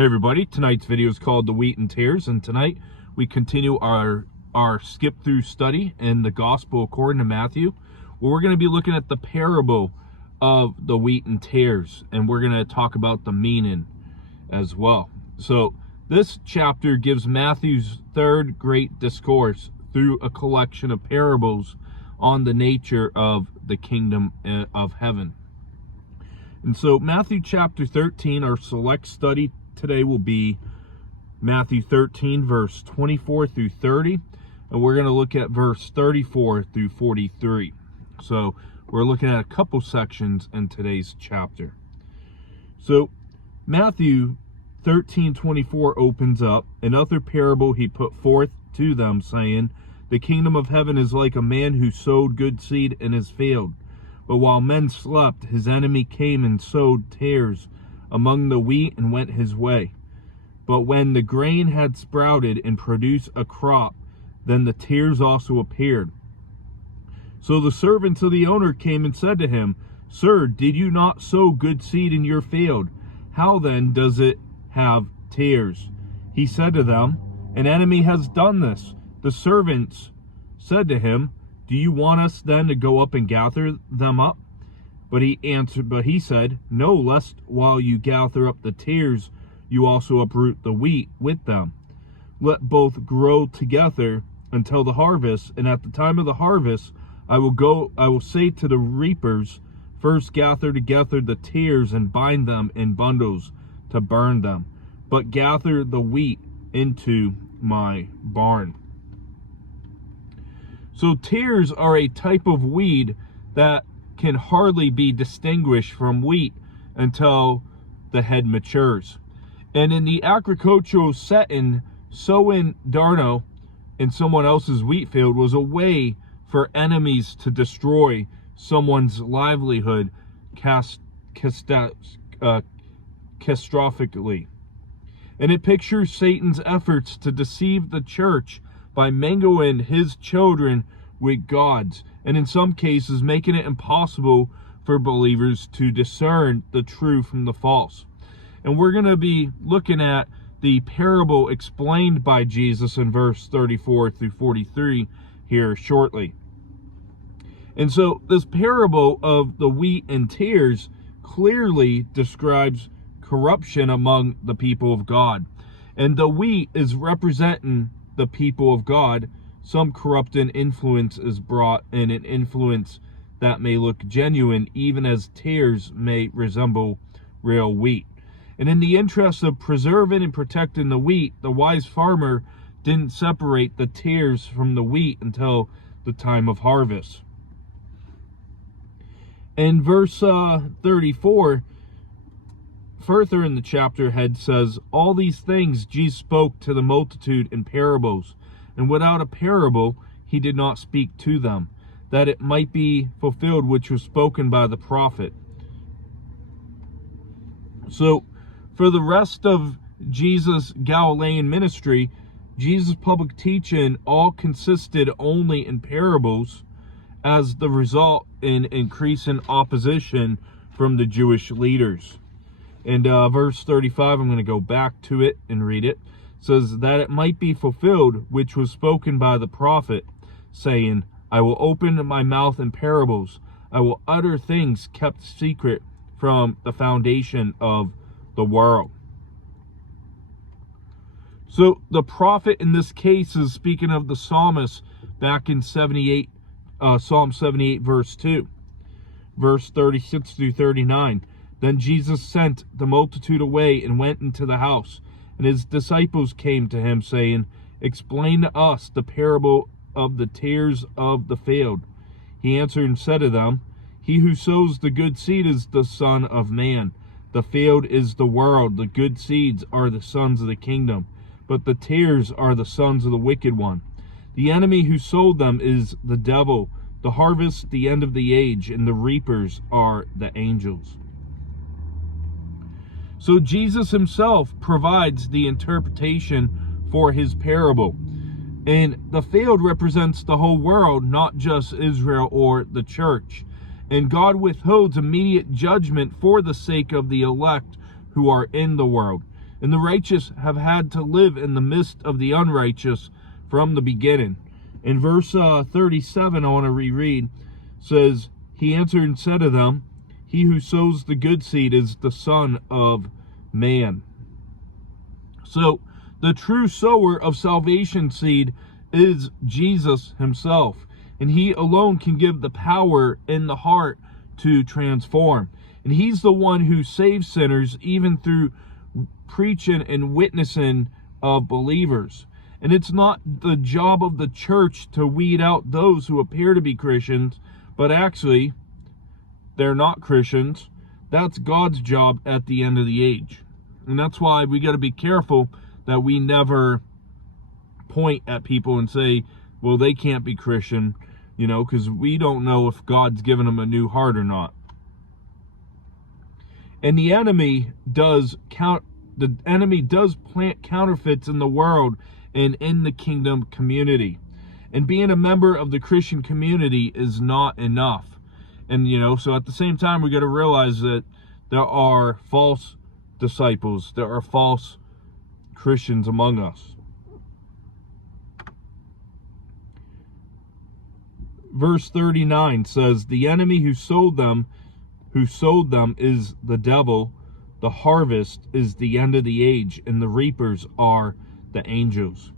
Hey everybody, tonight's video is called The Wheat and Tares, and tonight we continue our skip through study in the Gospel according to Matthew, where we're going to be looking at the parable of the wheat and tares, and we're going to talk about the meaning as well. So this chapter gives Matthew's third great discourse through a collection of parables on the nature of the kingdom of heaven. And so Matthew chapter 13, our select study today will be Matthew 13 verse 24 through 30, and we're going to look at verse 34 through 43. So we're looking at a couple sections in today's chapter. So Matthew 13:24 opens up, "Another parable he put forth to them, saying, The kingdom of heaven is like a man who sowed good seed in his field. But while men slept, his enemy came and sowed tares among the wheat and went his way. But when the grain had sprouted and produced a crop, then the tares also appeared. So the servants of the owner came and said to him, Sir, did you not sow good seed in your field? How then does it have tares? He said to them, An enemy has done this. The servants said to him, Do you want us then to go up and gather them up? But he said, No, lest while you gather up the tares, you also uproot the wheat with them. Let both grow together until the harvest, and at the time of the harvest I will say to the reapers, First gather together the tares and bind them in bundles to burn them, but gather the wheat into my barn." So tares are a type of weed that can hardly be distinguished from wheat until the head matures. And in the agricultural setting, sowing darno in someone else's wheat field was a way for enemies to destroy someone's livelihood catastrophically. And it pictures Satan's efforts to deceive the church by mingling his children with God's, and in some cases making it impossible for believers to discern the true from the false. And we're going to be looking at the parable explained by Jesus in verse 34 through 43 here shortly. And so this parable of the wheat and tares clearly describes corruption among the people of God. And the wheat is representing the people of God. Some corrupting influence is brought in, an influence that may look genuine, even as tares may resemble real wheat. And in the interest of preserving and protecting the wheat, the wise farmer didn't separate the tares from the wheat until the time of harvest. In verse 34, further in the chapter head says, All these things Jesus spoke to the multitude in parables, and without a parable he did not speak to them, that it might be fulfilled which was spoken by the prophet. So for the rest of Jesus' Galilean ministry, Jesus' public teaching all consisted only in parables, as the result in increasing opposition from the Jewish leaders. And verse 35, I'm going to go back to it and read it. It says, That it might be fulfilled which was spoken by the prophet, saying, I will open my mouth in parables. I will utter things kept secret from the foundation of the world. So the prophet in this case is speaking of the psalmist back in Psalm 78 verse 2. Verse 36 through 39. Then Jesus sent the multitude away and went into the house. And his disciples came to him, saying, Explain to us the parable of the tares of the field. He answered and said to them, He who sows the good seed is the Son of Man. The field is the world. The good seeds are the sons of the kingdom, but the tares are the sons of the wicked one. The enemy who sowed them is the devil. The harvest, the end of the age, and the reapers are the angels. So Jesus himself provides the interpretation for his parable. And the field represents the whole world, not just Israel or the church. And God withholds immediate judgment for the sake of the elect who are in the world. and the righteous have had to live in the midst of the unrighteous from the beginning. In verse 37, I want to reread, says, he answered and said to them, he who sows the good seed is the Son of Man. So the true sower of salvation seed is Jesus himself, and he alone can give the power in the heart to transform. And he's the one who saves sinners even through preaching and witnessing of believers. And it's not the job of the church to weed out those who appear to be Christians, but actually they're not Christians. That's God's job at the end of the age. And that's why we got to be careful that we never point at people and say, well, they can't be Christian, you know, because we don't know if God's given them a new heart or not. And the enemy does plant counterfeits in the world and in the kingdom community. And being a member of the Christian community is not enough. And, you know, so at the same time, we got to realize that there are false disciples, there are false Christians among us. Verse 39 says, the enemy who sowed them is the devil. The harvest is the end of the age, and the reapers are the angels.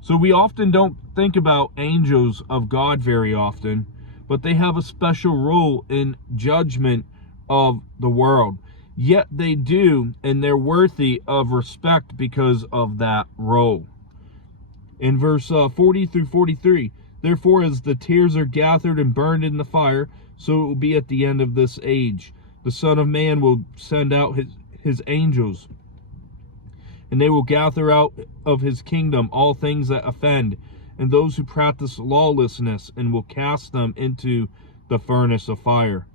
So we often don't think about angels of God very often, but they have a special role in judgment of the world. Yet they do, and they're worthy of respect because of that role. In verse 40 through 43, therefore as the tares are gathered and burned in the fire, so it will be at the end of this age. The Son of Man will send out his angels, and they will gather out of his kingdom all things that offend, and those who practice lawlessness, and will cast them into the furnace of fire.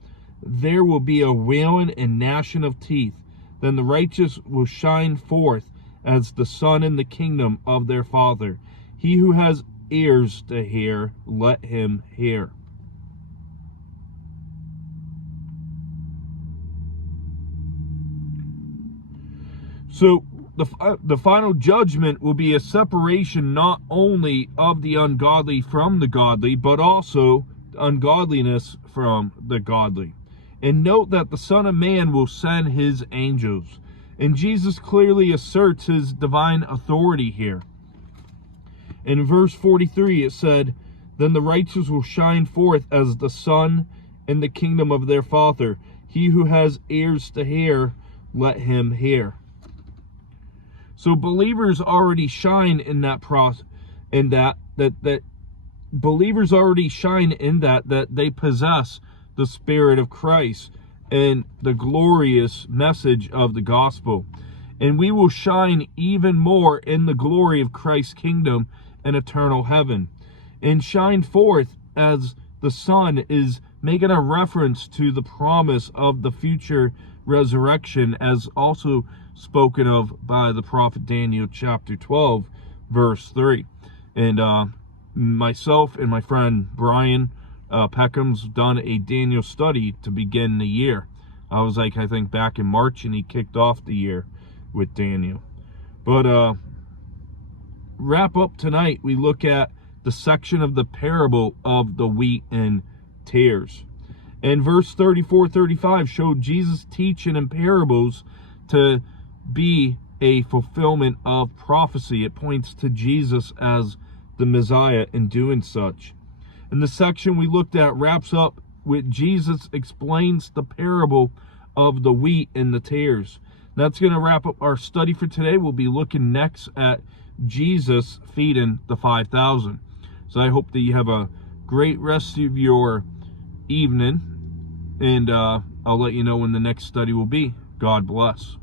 There will be a wailing and gnashing of teeth. Then the righteous will shine forth as the sun in the kingdom of their Father. He who has ears to hear, let him hear. So the final judgment will be a separation not only of the ungodly from the godly, but also ungodliness from the godly. And note that the Son of Man will send his angels. And Jesus clearly asserts his divine authority here. In verse 43 it said, then the righteous will shine forth as the sun in the kingdom of their Father. He who has ears to hear, let him hear. So believers already shine in that process, in that believers already shine in that they possess the Spirit of Christ and the glorious message of the gospel. And we will shine even more in the glory of Christ's kingdom and eternal heaven. And shine forth as the sun is making a reference to the promise of the future resurrection, as also spoken of by the prophet Daniel chapter 12 verse 3. And myself and my friend Brian Peckham's done a Daniel study to begin the year. I was like, I think back in March, and he kicked off the year with Daniel. But wrap up tonight, we look at the section of the parable of the wheat and tares. And verse 34-35 showed Jesus teaching in parables to be a fulfillment of prophecy. It points to Jesus as the Messiah in doing such. And the section we looked at wraps up with Jesus explains the parable of the wheat and the tares. That's going to wrap up our study for today. We'll be looking next at Jesus feeding the 5,000. So I hope that you have a great rest of your evening, and I'll let you know when the next study will be. God bless.